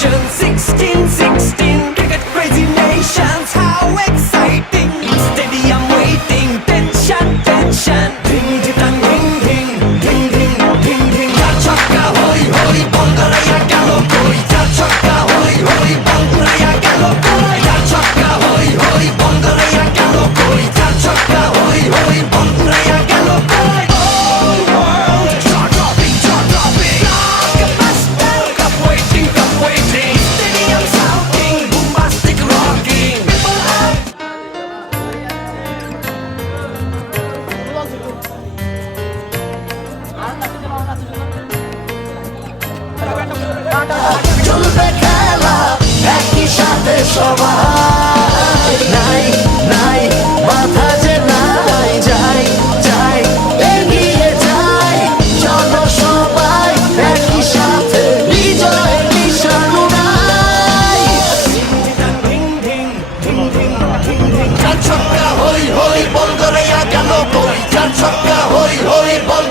Revolution 1616 চলবে খেলা, একই সাথে সবাই। নাই নাই, মাথা যে নাই, যাই যাই, এগিয়ে যাই। চলো সবাই একই সাথে, বিজয় নিশান উড়াই। ঢিং ঢিং ঢিং ঢিং ঢিং ঢিং চার ছক্কা হই হই, বল করে গেল কই চার ছক্কা হই হই, বল